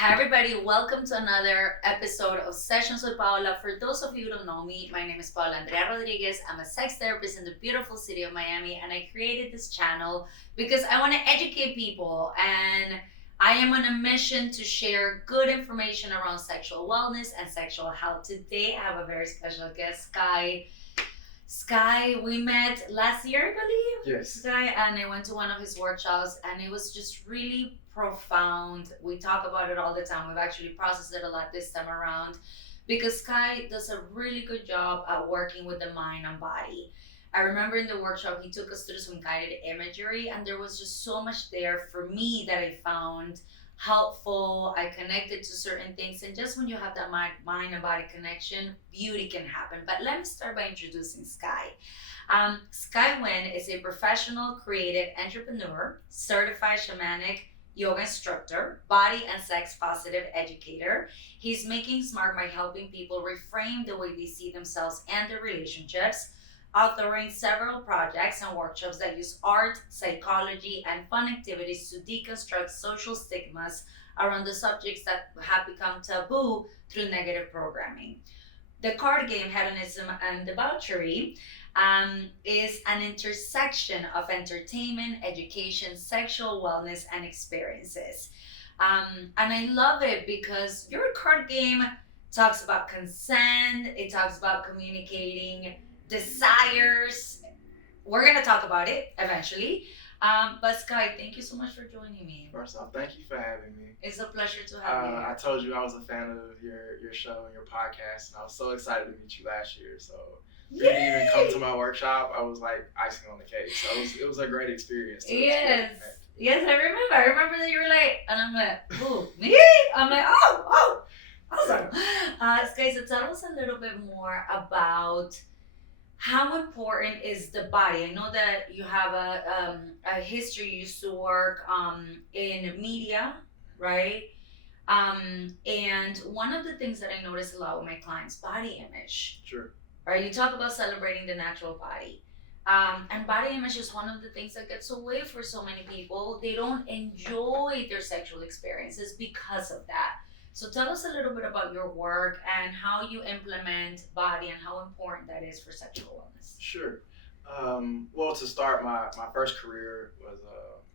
Hi, everybody. Welcome to another episode of Sessions with Paola. For those of you who don't know me, my name is Paola Andrea Rodriguez. I'm a sex therapist in the beautiful city of Miami, and I created this channel because I want to educate people. And I am on a mission to share good information around sexual wellness and sexual health. Today, I have a very special guest, Sky. Sky, we met last year, I believe. Yes. Sky, and I went to one of his workshops, and it was just really profound. We talk about it all the time. We've actually processed it a lot this time around because Sky does a really good job at working with the mind and body. I remember in the workshop, he took us through some guided imagery, and there was just so much there for me that I found helpful. I connected to certain things, and just when you have that mind and body connection, beauty can happen. But let me start by introducing Sky. Sky Wynn is a professional creative entrepreneur, certified shamanic yoga instructor, body and sex positive educator. He's making smart by helping people reframe the way they see themselves and their relationships, authoring several projects and workshops that use art, psychology, and fun activities to deconstruct social stigmas around the subjects that have become taboo through negative programming. The card game Hedonism and Debauchery is an intersection of entertainment, education, sexual wellness, and experiences. And I love it because your card game talks about consent, it talks about communicating desires. We're going to talk about it eventually. But Sky, thank you so much for joining me. First off, thank you for having me. It's a pleasure to have you. I told you I was a fan of your show and your podcast, and I was so excited to meet you last year. So for you to even come to my workshop, I was like icing on the cake. So it was a great experience. Yes. Yes, I remember. I remember that you were like, and I'm like, ooh, me? I'm like, oh, awesome. Sky, so tell us a little bit more about how important is the body? I know that you have a history. You used to work in media, right? And one of the things that I notice a lot with my clients, body image. Sure. Right? You talk about celebrating the natural body. And body image is one of the things that gets away for so many people. They don't enjoy their sexual experiences because of that. So tell us a little bit about your work and how you implement body and how important that is for sexual wellness. Sure. Well, to start, my first career was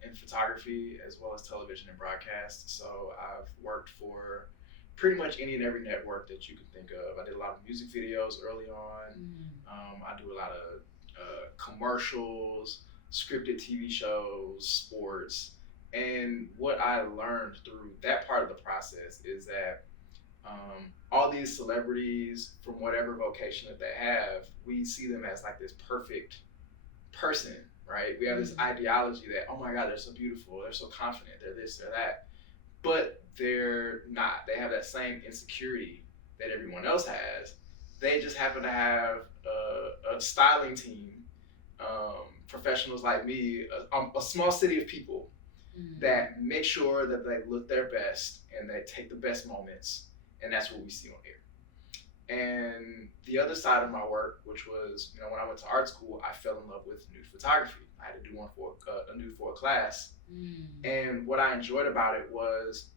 in photography as well as television and broadcast. So I've worked for pretty much any and every network that you can think of. I did a lot of music videos early on. I do a lot of commercials, scripted TV shows, sports. And what I learned through that part of the process is that all these celebrities, from whatever vocation that they have, we see them as like this perfect person, right? We have this ideology that, oh my God, they're so beautiful, they're so confident, they're this, they're that. But they're not. They have that same insecurity that everyone else has. They just happen to have a styling team, professionals like me, a small city of people that make sure that they look their best and they take the best moments, and that's what we see on here. And the other side of my work, which was, when I went to art school, I fell in love with nude photography. I had to do one for a nude for a class, and what I enjoyed about it was,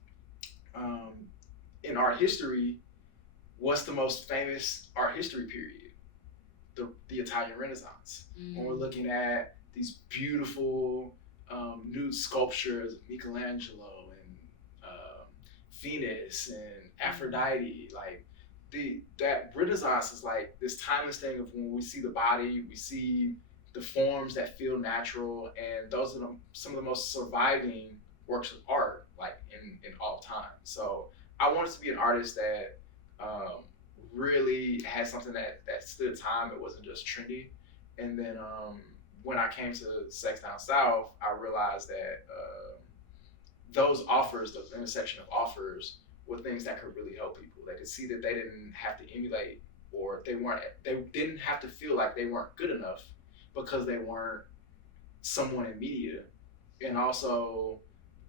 in art history, what's the most famous art history period? The Italian Renaissance. When we're looking at these beautiful nude sculptures of Michelangelo and Venus and Aphrodite, like that Renaissance is like this timeless thing of when we see the body, we see the forms that feel natural, and those are some of the most surviving works of art, like in all time. So I wanted to be an artist that really had something that stood time. It wasn't just trendy. And then when I came to Sex Down South, I realized that those offers, the intersection of offers, were things that could really help people. They could see that they didn't have to emulate, or they didn't have to feel like they weren't good enough because they weren't someone in media. And also,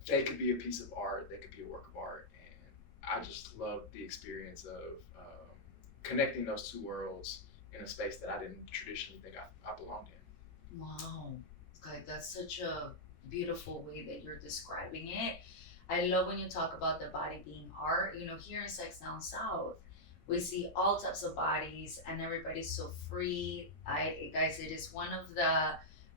they could be a piece of art, they could be a work of art. And I just loved the experience of connecting those two worlds in a space that I didn't traditionally think I belonged in. Wow, Sky, that's such a beautiful way that you're describing it. I love when you talk about the body being art. Here in Sex Down South, we see all types of bodies and everybody's so free. Guys, it is one of the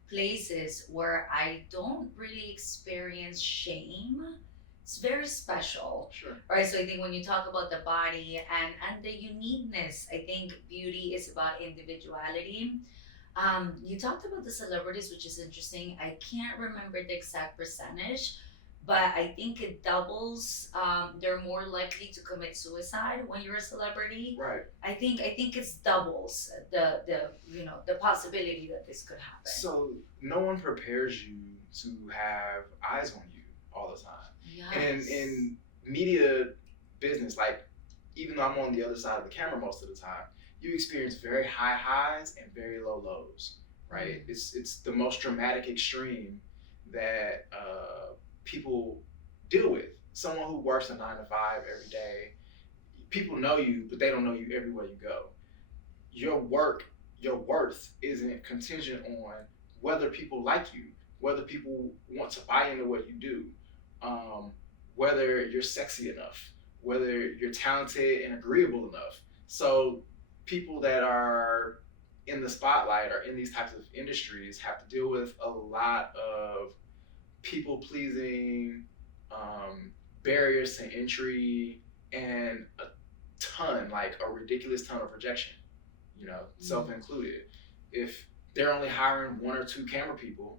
places where I don't really experience shame. It's very special. Sure. Right? So I think when you talk about the body and the uniqueness, I think beauty is about individuality. You talked about the celebrities, which is interesting. I can't remember the exact percentage, but I think it doubles. They're more likely to commit suicide when you're a celebrity. Right. I think it's doubles the possibility that this could happen. So no one prepares you to have eyes on you all the time. Yes. And in media business, like even though I'm on the other side of the camera most of the time, you experience very high highs and very low lows, right? It's the most dramatic extreme that people deal with. Someone who works a 9 to 5 every day, people know you, but they don't know you everywhere you go. Your worth isn't contingent on whether people like you, whether people want to buy into what you do, whether you're sexy enough, whether you're talented and agreeable enough. So people that are in the spotlight or in these types of industries have to deal with a lot of people pleasing, barriers to entry, and a ridiculous ton of rejection, self included. If they're only hiring 1 or 2 camera people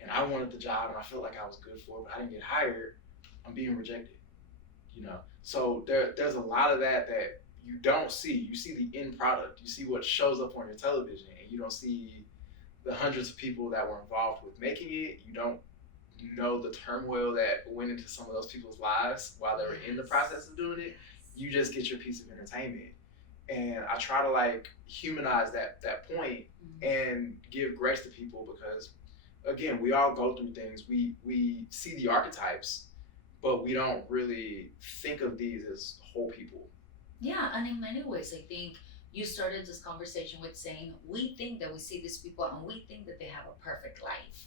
and I wanted the job and I felt like I was good for it, but I didn't get hired, I'm being rejected. So there's a lot of that you don't see. You see the end product. You see what shows up on your television, and you don't see the hundreds of people that were involved with making it. You don't know the turmoil that went into some of those people's lives while they were in the process of doing it. You just get your piece of entertainment. And I try to humanize that point and give grace to people because, again, we all go through things. We see the archetypes, but we don't really think of these as whole people. Yeah, and in many ways, I think you started this conversation with saying we think that we see these people and we think that they have a perfect life.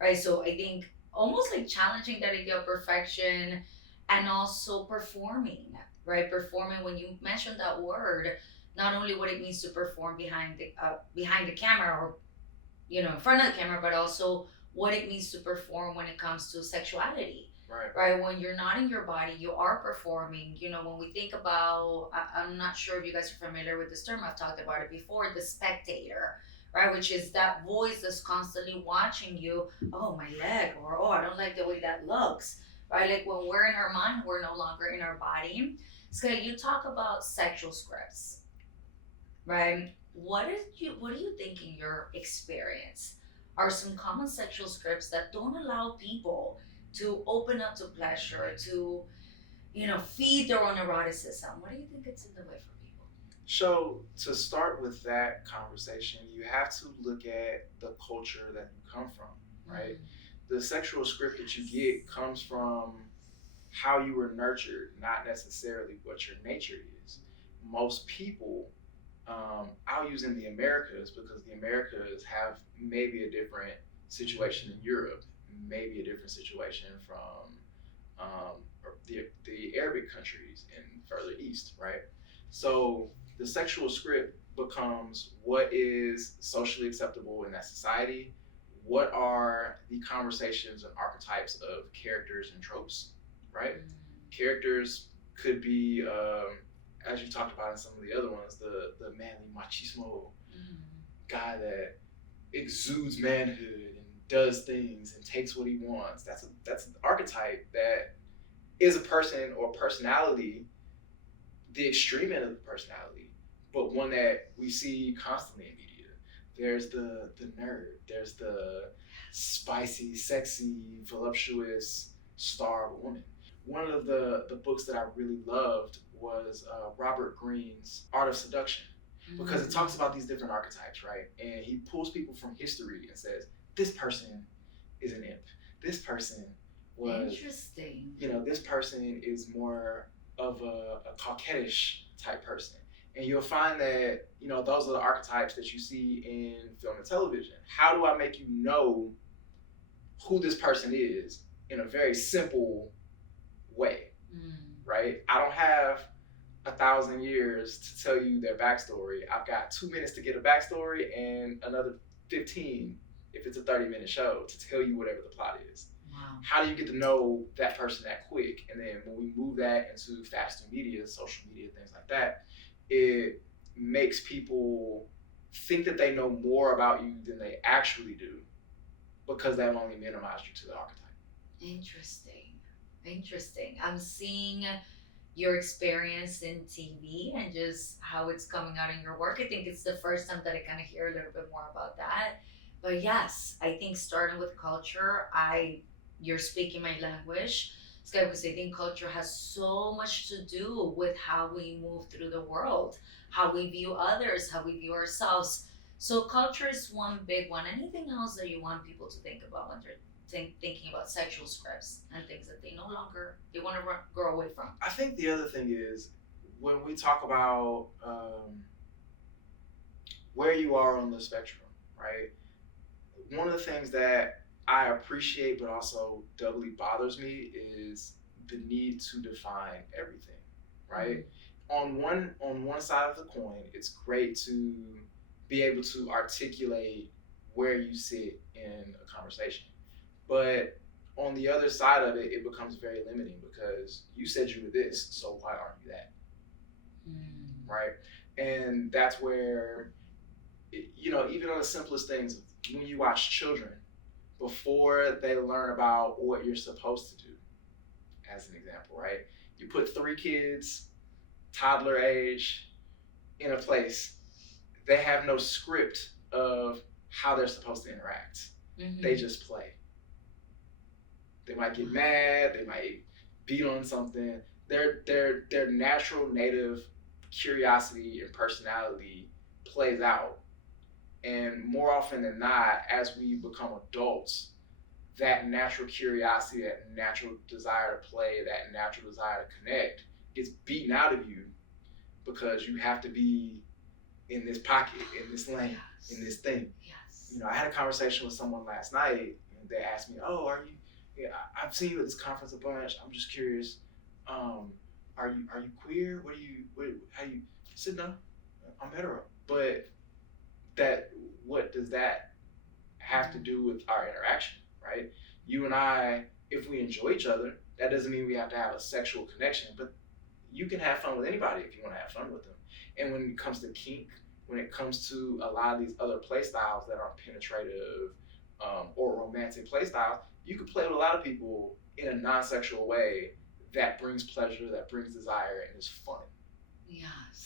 Right. So I think almost like challenging that idea of perfection and also performing, right? Performing, when you mentioned that word, not only what it means to perform behind the camera or in front of the camera, but also what it means to perform when it comes to sexuality. Right. When you're not in your body, you are performing. When we think about, I'm not sure if you guys are familiar with this term, I've talked about it before, the spectator, right? Which is that voice that's constantly watching you. Oh, my leg, or oh, I don't like the way that looks, right? Like when we're in our mind, we're no longer in our body. So you talk about sexual scripts, right? What do you think in your experience are some common sexual scripts that don't allow people to open up to pleasure, to feed their own eroticism? What do you think gets in the way for people? So to start with that conversation, you have to look at the culture that you come from, right? The sexual script that you get comes from how you were nurtured, not necessarily what your nature is. Most people, I'll use in the Americas because the Americas have maybe a different situation in Europe, maybe a different situation from the Arabic countries and further east, right? So the sexual script becomes what is socially acceptable in that society, what are the conversations and archetypes of characters and tropes, right? Characters could be, as you talked about in some of the other ones, the manly machismo guy that exudes manhood and does things and takes what he wants. That's an archetype that is a person or personality, the extreme end of the personality, but one that we see constantly in media. There's the nerd, there's the spicy, sexy, voluptuous star of a woman. One of the books that I really loved was Robert Greene's Art of Seduction, because it talks about these different archetypes, right? And he pulls people from history and says, this person is an imp. This person was interesting. This person is more of a coquettish type person. And you'll find that, those are the archetypes that you see in film and television. How do I make you know who this person is in a very simple way, Mm. right? I don't have 1,000 years to tell you their backstory. I've got 2 minutes to get a backstory and another 15 if it's a 30-minute show to tell you whatever the plot is. Wow. How do you get to know that person that quick? And then when we move that into faster media, social media, things like that, it makes people think that they know more about you than they actually do because they've only minimized you to the archetype. Interesting. I'm seeing your experience in TV and just how it's coming out in your work. I think it's the first time that I kind of hear a little bit more about that. But yes, I think starting with culture, you're speaking my language, Sky, because I think culture has so much to do with how we move through the world, how we view others, how we view ourselves. So culture is one big one. Anything else that you want people to think about when they're thinking about sexual scripts and things that they they want to grow away from? I think the other thing is when we talk about where you are on the spectrum, right? One of the things that I appreciate but also doubly bothers me is the need to define everything, right? Mm-hmm. On one side of the coin, it's great to be able to articulate where you sit in a conversation. But on the other side of it, it becomes very limiting because you said you were this, so why aren't you that? Right? And that's where, even on the simplest things, when you watch children, before they learn about what you're supposed to do, as an example, right? You put 3 kids, toddler age, in a place, they have no script of how they're supposed to interact. Mm-hmm. They just play. They might get mad, they might beat on something. Their natural native curiosity and personality plays out. And more often than not, as we become adults, that natural curiosity, that natural desire to play, that natural desire to connect gets beaten out of you because you have to be in this pocket, in this lane, yes, in this thing. Yes. I had a conversation with someone last night and they asked me, "Oh, are you? Yeah, I've seen you at this conference a bunch. I'm just curious. Are you queer? How you?" I said, "No, I'm hetero." But what does that have to do with our interaction, right? You and I, if we enjoy each other, that doesn't mean we have to have a sexual connection, but you can have fun with anybody if you want to have fun with them. And when it comes to kink, when it comes to a lot of these other play styles that are penetrative or romantic play styles, you can play with a lot of people in a non-sexual way that brings pleasure, that brings desire, and is fun. Yes,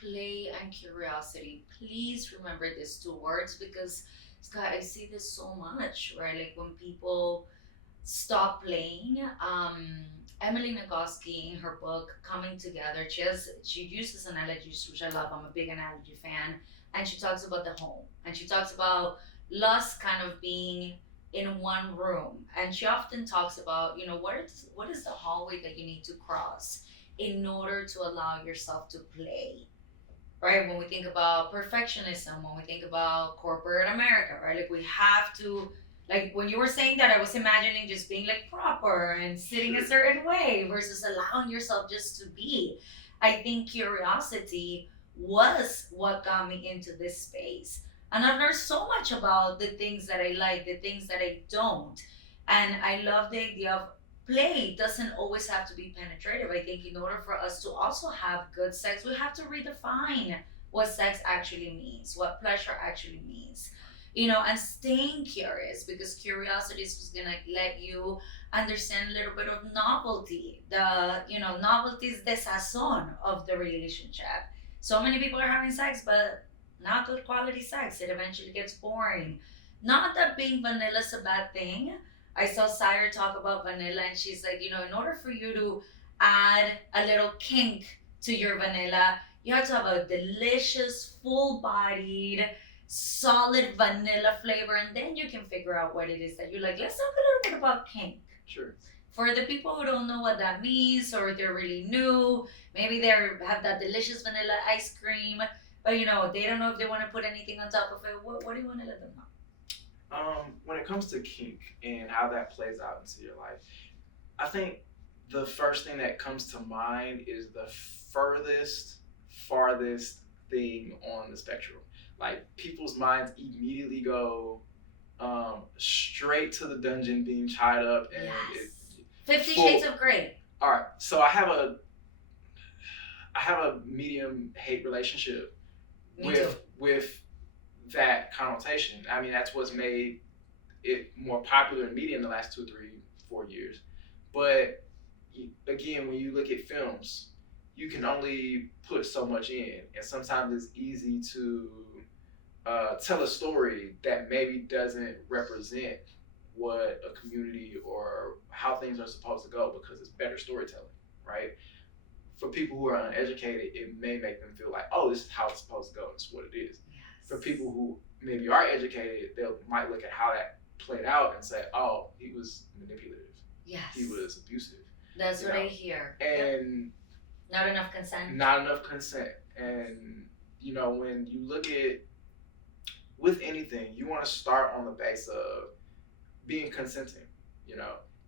play and curiosity. Please remember these 2 words because, Scott, I see this so much, right? Like when people stop playing. Emily Nagoski, in her book Coming Together, she uses analogies which I love. I'm a big analogy fan, and she talks about the home, and she talks about lust kind of being in one room, and she often talks about what is the hallway that you need to cross in order to allow yourself to play, right? When we think about perfectionism, when we think about corporate America, right? Like we have to, like when you were saying that, I was imagining just being like proper and sitting a certain way versus allowing yourself just to be. I think curiosity was what got me into this space. And I've learned so much about the things that I like, the things that I don't. And I love the idea of play doesn't always have to be penetrative. I think in order for us to also have good sex, we have to redefine what sex actually means, what pleasure actually means. And staying curious, because curiosity is just gonna let you understand a little bit of novelty. Novelty is the sazon of the relationship. So many people are having sex, but not good quality sex. It eventually gets boring. Not that being vanilla is a bad thing. I saw Sire talk about vanilla, and she's like, in order for you to add a little kink to your vanilla, you have to have a delicious, full-bodied, solid vanilla flavor, and then you can figure out what it is that you like. Let's talk a little bit about kink. Sure. For the people who don't know what that means, or they're really new, maybe they have that delicious vanilla ice cream, but they don't know if they want to put anything on top of it. What do you want to let them know? When it comes to kink and how that plays out into your life, I think the first thing that comes to mind is the farthest thing on the spectrum. Like people's minds immediately go straight to the dungeon being tied up, and yes. 50 Shades of Grey. All right, so I have a medium hate relationship with that connotation. I mean, that's what's made it more popular in media in the last 2, 3, 4 years. But again, when you look at films, you can only put so much in, and sometimes it's easy to tell a story that maybe doesn't represent what a community or how things are supposed to go, because it's better storytelling, right? For people who are uneducated, it may make them feel like, oh, this is how it's supposed to go, and it's what it is. Yes. For people who maybe are educated, they might look at how that played out and say, oh, he was manipulative. Yes. He was abusive. That's what I hear. And not enough consent. Not enough consent. And, when you look at, with anything, you want to start on the base of being consenting,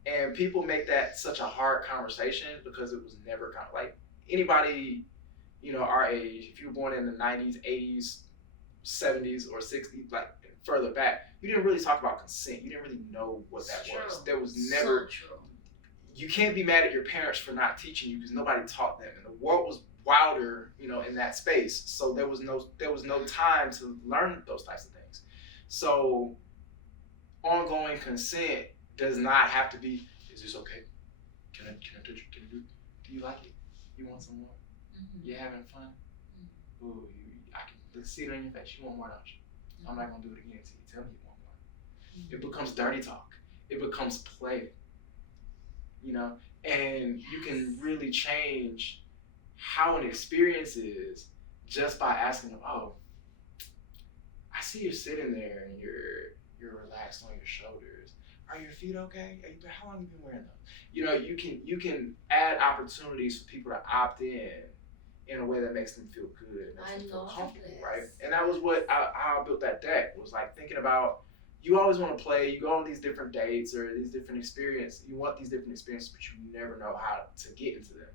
and people make that such a hard conversation because it was never like anybody, our age, if you were born in the 90s, 80s, 70s, or 60s, like further back, you didn't really talk about consent. You didn't really know what that was. There was never, so true. You can't be mad at your parents for not teaching you because nobody taught them, and the world was wilder, in that space. So there was no time to learn those types of things. So ongoing consent does not have to be, is this okay? Can I touch you? Do you like it? You want some more? Mm-hmm. You having fun? Mm-hmm. Ooh, I can see it on your face. You want more, don't you? Mm-hmm. I'm not gonna do it again until you tell me you want more. Mm-hmm. It becomes dirty talk. It becomes play. And you can really change how an experience is just by asking them, oh, I see you sitting there and you're relaxed on your shoulders. Are your feet okay? How long have you been wearing those? You can add opportunities for people to opt in a way that makes them feel good, makes them feel comfortable, right? And that was what how I built that deck, was like thinking about, you always want to play, you go on these different dates or these different experiences, you want these different experiences, but you never know how to get into them,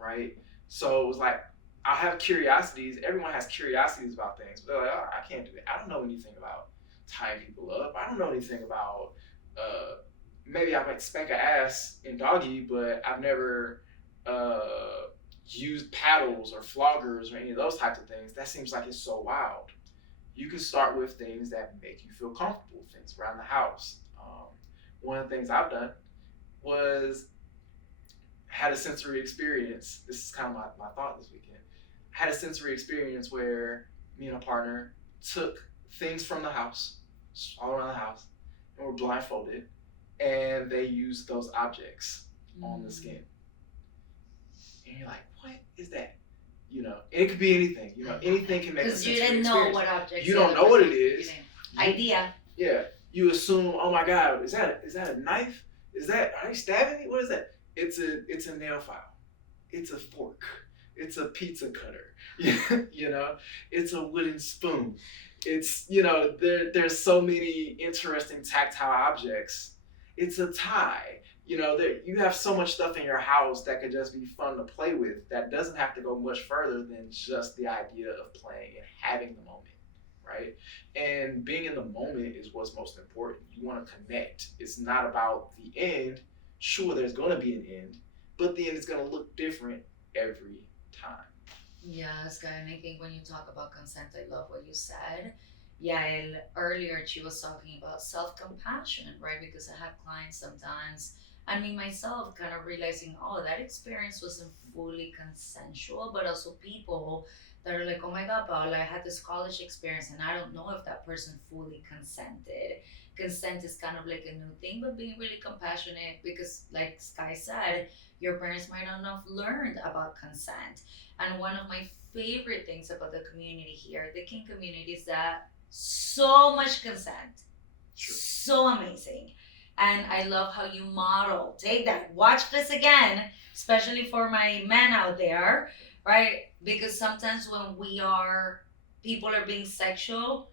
right? So it was like, I have curiosities, everyone has curiosities about things, but they're like, oh, I can't do it. I don't know anything about tying people up. I don't know anything about, maybe I might spank an ass in doggy, but I've never used paddles or floggers or any of those types of things. That seems like it's so wild. You can start with things that make you feel comfortable, things around the house. One of the things I've done was had a sensory experience. This is kind of my thought this weekend. Had a sensory experience where me and a partner took things from the house, all around the house, and were blindfolded, and they used those objects on the skin. And you're like, what is that? It could be anything. Anything can make a sensory experience. Because you didn't know what object. You don't know what it is. Idea. Yeah. You assume, oh my God, is that a knife? Are they stabbing me? What is that? It's a nail file. It's a fork. It's a pizza cutter. It's a wooden spoon. It's, there's so many interesting tactile objects. It's a tie. You have so much stuff in your house that could just be fun to play with that doesn't have to go much further than just the idea of playing and having the moment, right? And being in the moment is what's most important. You want to connect. It's not about the end. Sure, there's going to be an end, but the end is going to look different every time. Yes, Guy, and I think when you talk about consent, I love what you said. Yael, earlier she was talking about self-compassion, right? Because I have clients sometimes, and me myself, kind of realizing, oh, that experience wasn't fully consensual, but also people that are like, oh my God, Paula, I had this college experience and I don't know if that person fully consented. Consent is kind of like a new thing, but being really compassionate, because like Sky said, your parents might not have learned about consent. And one of my favorite things about the community here, the kink community, is that so much consent. Sure. So amazing. And I love how you model. Take that. Watch this again, especially for my men out there, right? Because sometimes when people are being sexual,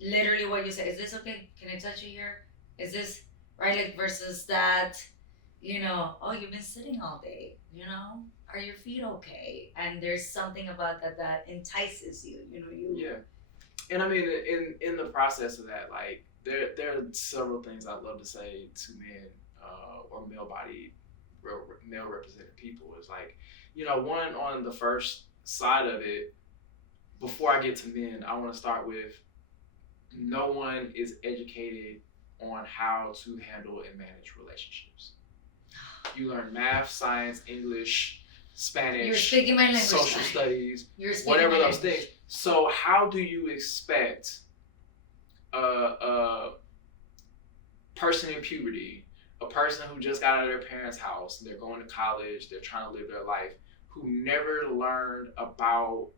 literally what you say, is this okay? Can I touch you here? Is this, right? Like versus that, oh, you've been sitting all day, are your feet okay? And there's something about that entices you, Yeah. And I mean, in the process of that, like there are several things I'd love to say to men or male represented people. Is like, one on the first side of it. Before I get to men, I want to start with no one is educated on how to handle and manage relationships. You learn math, science, English, Spanish, You're speaking my language, social studies, You're speaking whatever my those language. things. So how do you expect a person in puberty, a person who just got out of their parents' house, they're going to college, they're trying to live their life, who never learned about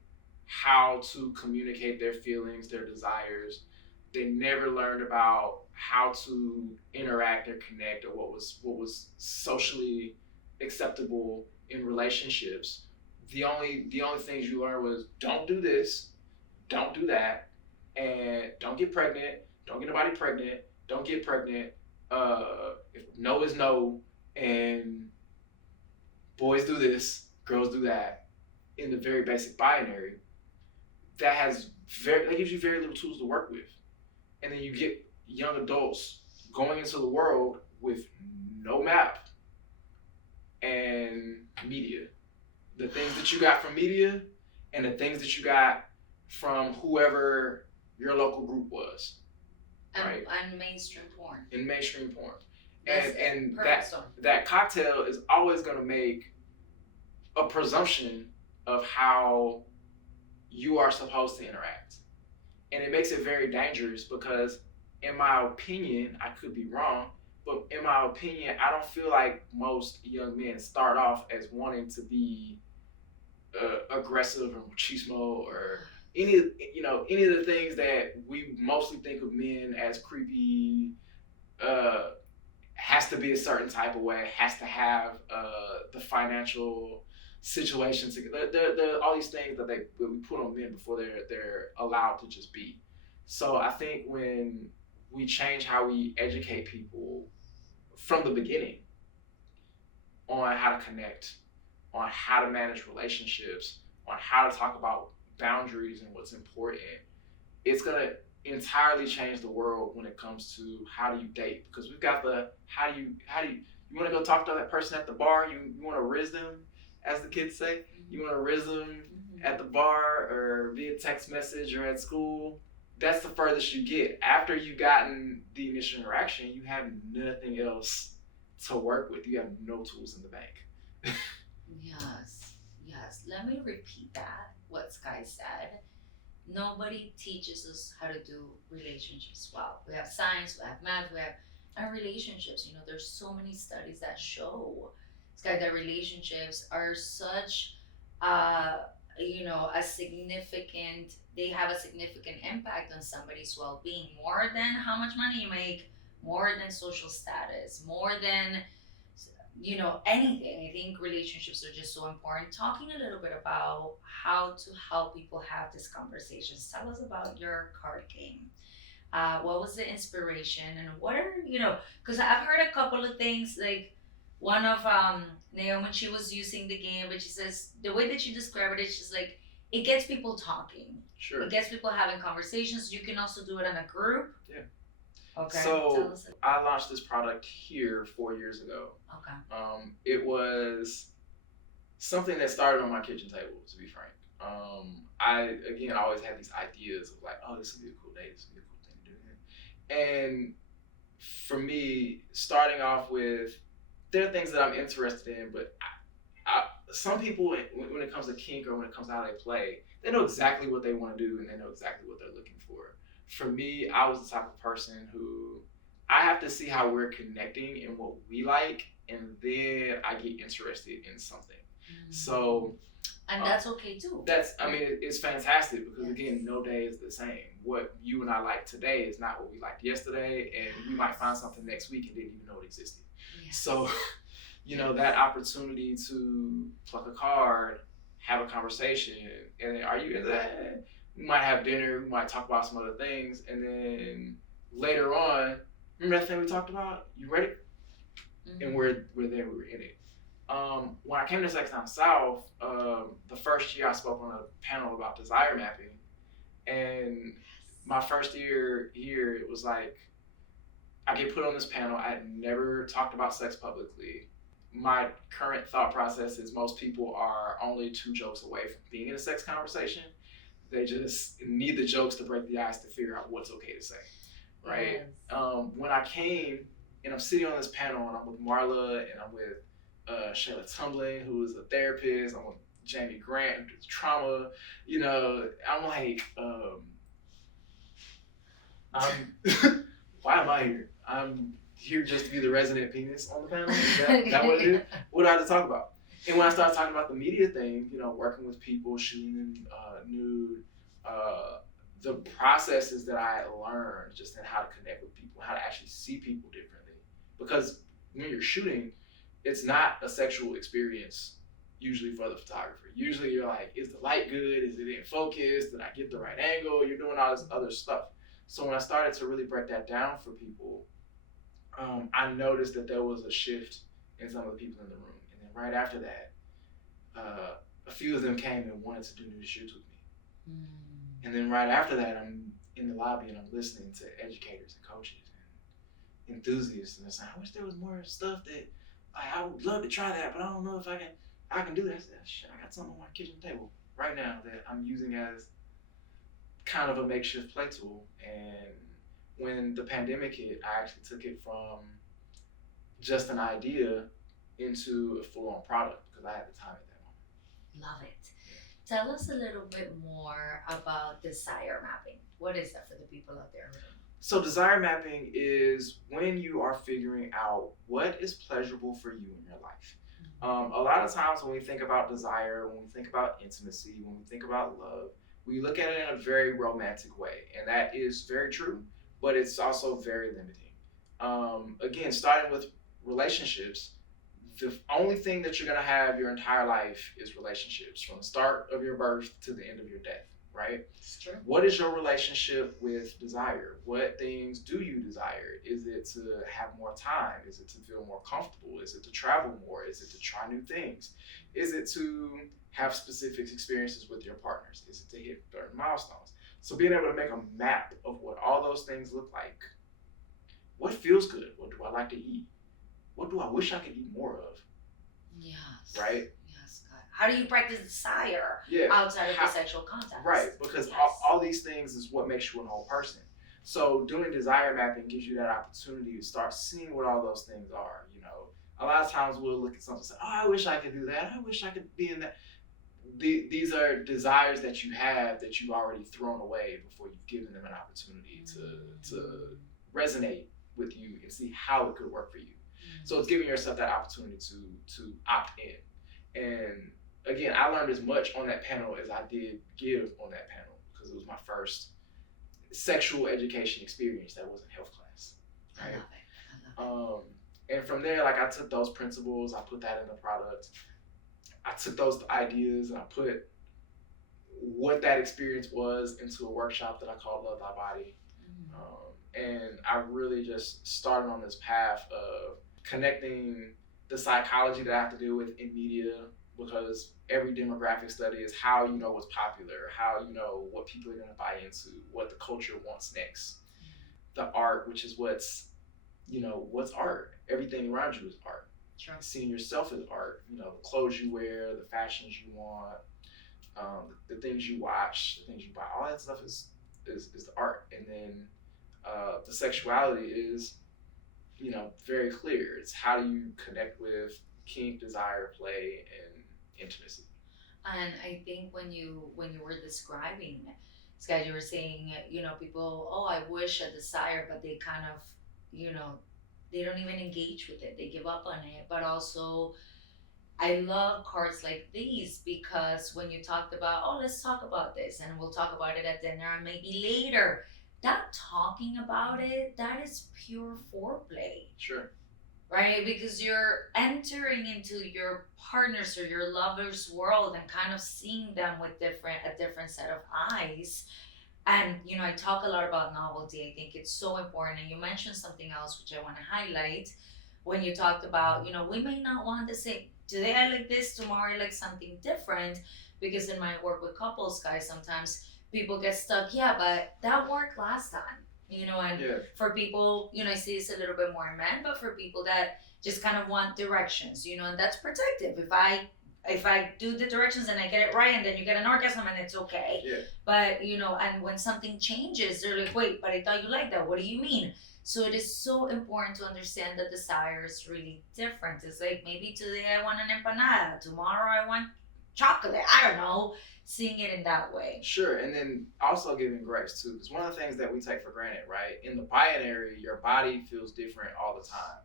how to communicate their feelings, their desires, they never learned about how to interact or connect, or what was socially acceptable in relationships. The only things you learned was don't do this, don't do that, and don't get pregnant, don't get nobody pregnant, don't get pregnant. If no is no, and boys do this, girls do that, in the very basic binary, that gives you very little tools to work with. And then you get young adults going into the world with no map and media. The things that you got from media and the things that you got from whoever your local group was. Right? And mainstream porn. And mainstream porn. And that cocktail is always going to make a presumption of how you are supposed to interact. And it makes it very dangerous because, in my opinion, I could be wrong, but in my opinion, I don't feel like most young men start off as wanting to be aggressive or machismo or any of the things that we mostly think of men as creepy. Has to be a certain type of way, has to have the financial situation together. There are all these things that we put on men before they're allowed to just be. So I think when we change how we educate people from the beginning on how to connect, on how to manage relationships, on how to talk about boundaries and what's important, it's gonna entirely change the world when it comes to how do you date. Because we've got the how do you want to go talk to that person at the bar, you want to riz them, as the kids say, you want to riz them at the bar or via text message or at school. That's the furthest you get. After you've gotten the initial interaction, you have nothing else to work with. You have no tools in the bank. Yes. Let me repeat that, what Sky said. Nobody teaches us how to do relationships well. We have science, we have math, and relationships. There's so many studies that show, Sky, that relationships are such, they have a significant impact on somebody's well-being, more than how much money you make, more than social status, more than anything. I think relationships are just so important. Talking a little bit about how to help people have these conversations. Tell us about your card game. What was the inspiration, and what are because I've heard a couple of things, like one of Naomi, she was using the game, but she says the way that you describe it's just like it gets people talking. Sure. It gets people having conversations. You can also do it in a group. Yeah. Okay. So I launched this product here 4 years ago. Okay. It was something that started on my kitchen table, to be frank. I always had these ideas of like, oh, this would be a cool day, this would be a cool thing to do. And for me, starting off with, there are things that I'm interested in, but some people, when it comes to kink or when it comes to how they play, they know exactly what they want to do and they know exactly what they're looking for. For me, I was the type of person who I have to see how we're connecting and what we like, and then I get interested in something. Mm-hmm. So, and that's okay too. It's fantastic because again, no day is the same. What you and I like today is not what we liked yesterday, and we might find something next week and didn't even know it existed. Yes. So, that opportunity to pluck a card, have a conversation, and then are you in that? We might have dinner, we might talk about some other things, and then later on, remember that thing we talked about? You ready? and we're there, we were in it. When I came to Sex Down South, the first year I spoke on a panel about desire mapping, and my first year here, it was like I get put on this panel. I had never talked about sex publicly. My current thought process is most people are only 2 jokes away from being in a sex conversation. They just need the jokes to break the ice to figure out what's okay to say, right? Yes. When I came and I'm sitting on this panel and I'm with Marla and I'm with Shayla Tumbling, who is a therapist. I'm with Jamie Grant, who does trauma. You know, I'm like, why am I here? I'm here just to be the resident penis on the panel. Is that what it is? What do I have to talk about? And when I started talking about the media thing, you know, working with people, shooting them nude, the processes that I learned just in how to connect with people, how to actually see people differently. Because when you're shooting, it's not a sexual experience usually for the photographer. Usually you're like, is the light good? Is it in focus? Did I get the right angle? You're doing all this other stuff. So when I started to really break that down for people, I noticed that there was a shift in some of the people in the room. And then right after that, a few of them came and wanted to do new shoots with me. And then right after that, I'm in the lobby and I'm listening to educators and coaches and enthusiasts. And they're saying, I wish there was more stuff that I would love to try that, but I don't know if I can do that. I said, shit, I got something on my kitchen table right now that I'm using as kind of a makeshift play tool. And when the pandemic hit, I actually took it from just an idea into a full-on product because I had the time at that moment. Love it. Tell us a little bit more about desire mapping. What is that for the people out there? So desire mapping is when you are figuring out what is pleasurable for you in your life. A lot of times when we think about desire, when we think about intimacy, when we think about love, we look at it in a very romantic way. And that is very true, but it's also very limiting. Again, starting with relationships, the only thing that you're gonna have your entire life is relationships from the start of your birth to the end of your death, right? It's true. What is your relationship with desire? What things do you desire? Is it to have more time? Is it to feel more comfortable? Is it to travel more? Is it to try new things? Is it to have specific experiences with your partners? Is it to hit certain milestones? So being able to make a map of what all those things look like. What feels good? What do I like to eat? What do I wish I could eat more of? Yes. Right? Yes, God. How do you practice desire outside of the sexual context? Right, because all these things is what makes you a whole person. So doing desire mapping gives you that opportunity to start seeing what all those things are. You know, a lot of times we'll look at something and say, oh, I wish I could do that. I wish I could be in that. These are desires that you have that you've already thrown away before you've given them an opportunity to resonate with you and see how it could work for you. So it's giving yourself that opportunity to opt in. And again, I learned as much on that panel as I did give on that panel because it was my first sexual education experience that wasn't health class. Right? I love it. And from there, like I took those principles, I put that in the product. I took those ideas and I put what that experience was into a workshop that I called Love Thy Body. And I really just started on this path of connecting the psychology that I have to deal with in media, because every demographic study is how you know what's popular, how you know what people are going to buy into, what the culture wants next. The art, which is what's art. Everything around you is art. Sure. Seeing yourself as art, you know, the clothes you wear, the fashions you want, the things you watch, the things you buy, all that stuff is the art. And then the sexuality is, you know, very clear. It's how do you connect with kink, desire, play, and intimacy. And I think when you were describing, Scott, you were saying, you know, people, oh, I wish a desire, but they kind of, you know, they don't even engage with it. They give up on it. But also, I love cards like these because when you talked about, oh, let's talk about this and we'll talk about it at dinner and maybe later, that talking about it, that is pure foreplay. Sure. Right? Because you're entering into your partner's or your lover's world and kind of seeing them with a different set of eyes. And, you know, I talk a lot about novelty. I think it's so important. And you mentioned something else, which I want to highlight, when you talked about, we may not want the same. Today I like this, tomorrow I like something different. Because in my work with couples, guys, sometimes people get stuck. Yeah, but that worked last time. And Yeah. for people, I see this a little bit more in men, but for people that just kind of want directions, and that's protective. If I do the directions and I get it right, and then you get an orgasm, and it's okay. Yeah. But and when something changes, they're like, wait, but I thought you liked that. What do you mean? So it is so important to understand that desire is really different. It's like, maybe today I want an empanada, tomorrow I want chocolate. I don't know. Seeing it in that way. Sure, and then also giving grace too, because one of the things that we take for granted, right? In the binary, your body feels different all the time.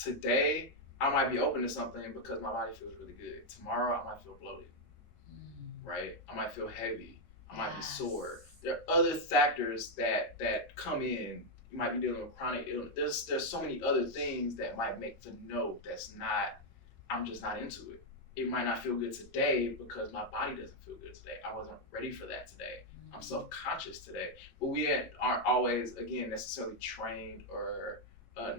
Today, I might be open to something because my body feels really good. Tomorrow, I might feel bloated, right? I might feel heavy. I might be sore. There are other factors that come in. You might be dealing with chronic illness. There's so many other things that might make the note that's not, I'm just not into it. It might not feel good today because my body doesn't feel good today. I wasn't ready for that today. I'm self-conscious today. But we aren't always, again, necessarily trained or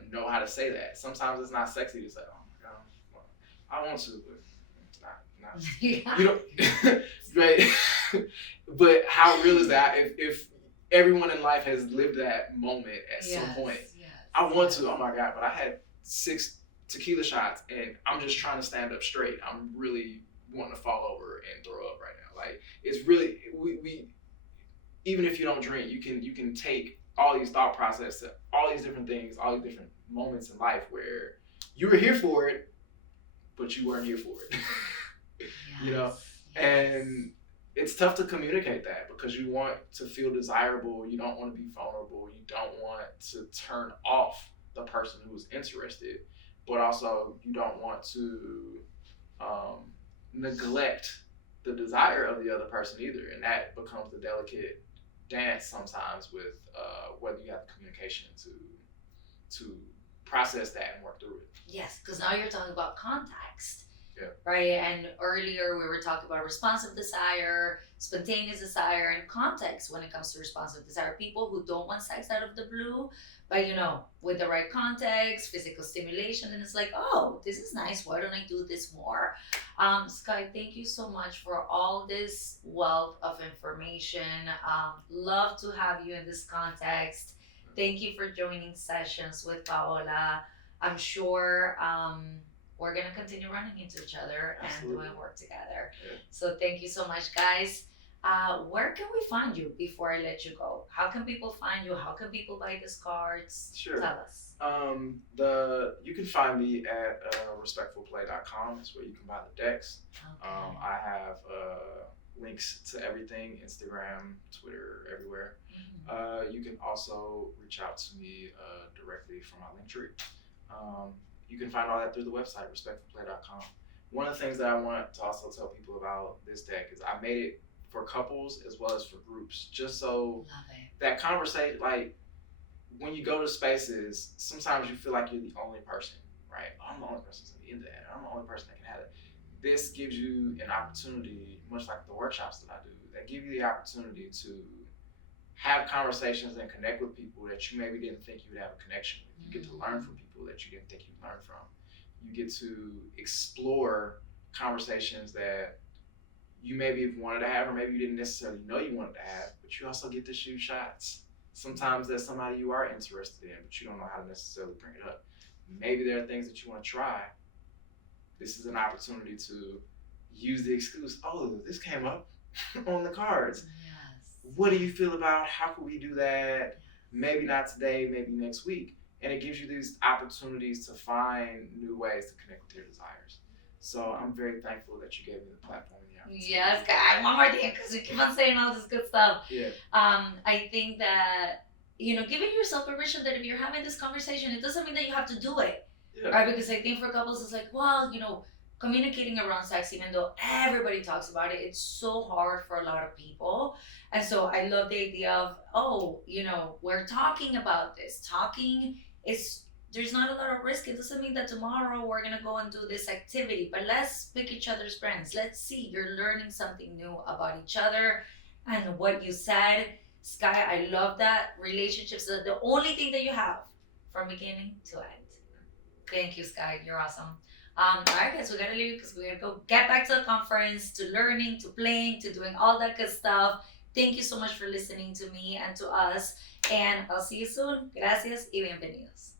know how to say that. Sometimes it's not sexy to say, oh my God, well, I want to, but it's not. Yeah. You know, right? But how real is that? If everyone in life has lived that moment at some point, I want to, oh my God, but I had 6 tequila shots and I'm just trying to stand up straight. I'm really wanting to fall over and throw up right now. Like, it's really, we even if you don't drink, you can take all these thought processes, all these different things, all these different moments in life where you were here for it, but you weren't here for it. And it's tough to communicate that because you want to feel desirable, you don't want to be vulnerable, you don't want to turn off the person who is interested, but also you don't want to neglect the desire of the other person either, and that becomes the delicate dance sometimes with whether you have the communication to process that and work through it. Yes, because now you're talking about context. Yeah. Right, and earlier we were talking about responsive desire, spontaneous desire, and context when it comes to responsive desire. People who don't want sex out of the blue, but with the right context, physical stimulation, and it's like, oh, this is nice. Why don't I do this more? Sky, thank you so much for all this wealth of information. Love to have you in this context. Thank you for joining sessions with Paola. I'm sure we're going to continue running into each other. Absolutely. And doing work together. Yeah. So thank you so much, guys. Where can we find you before I let you go? How can people find you? How can people buy these cards? Sure. Tell us. You can find me at respectfulplay.com. That's where you can buy the decks. Okay. I have links to everything, Instagram, Twitter, everywhere. Mm-hmm. You can also reach out to me directly from my link tree. You can find all that through the website, respectfulplay.com. One of the things that I want to also tell people about this deck is I made it for couples as well as for groups, just so that conversation, like when you go to spaces, sometimes you feel like you're the only person, right? I'm the only person that's going to be into that. I'm the only person that can have it. This gives you an opportunity, much like the workshops that I do, that give you the opportunity to have conversations and connect with people that you maybe didn't think you would have a connection with. You get to learn from people that you didn't think you'd learn from. You get to explore conversations that you maybe wanted to have or maybe you didn't necessarily know you wanted to have, but you also get to shoot shots. Sometimes there's somebody you are interested in, but you don't know how to necessarily bring it up. Maybe there are things that you want to try. This is an opportunity to use the excuse, oh, this came up on the cards. What do you feel about? How can we do that? Maybe not today, maybe next week. And it gives you these opportunities to find new ways to connect with your desires. So I'm very thankful that you gave me the platform. Yes, guys, one more thing, because you keep on saying all this good stuff. Yeah. I think that, giving yourself permission that if you're having this conversation, it doesn't mean that you have to do it. Yeah. Right? Because I think for couples, it's like, well, communicating around sex, even though everybody talks about it, it's so hard for a lot of people. And so I love the idea of, we're talking about this. Talking there's not a lot of risk. It doesn't mean that tomorrow we're going to go and do this activity, but let's pick each other's brains. Let's see, you're learning something new about each other. And what you said, Sky, I love that. Relationships are the only thing that you have from beginning to end. Thank you, Sky. You're awesome. All right, guys, we gotta leave because we gotta go get back to the conference, to learning, to playing, to doing all that good stuff. Thank you so much for listening to me and to us. And I'll see you soon. Gracias y bienvenidos.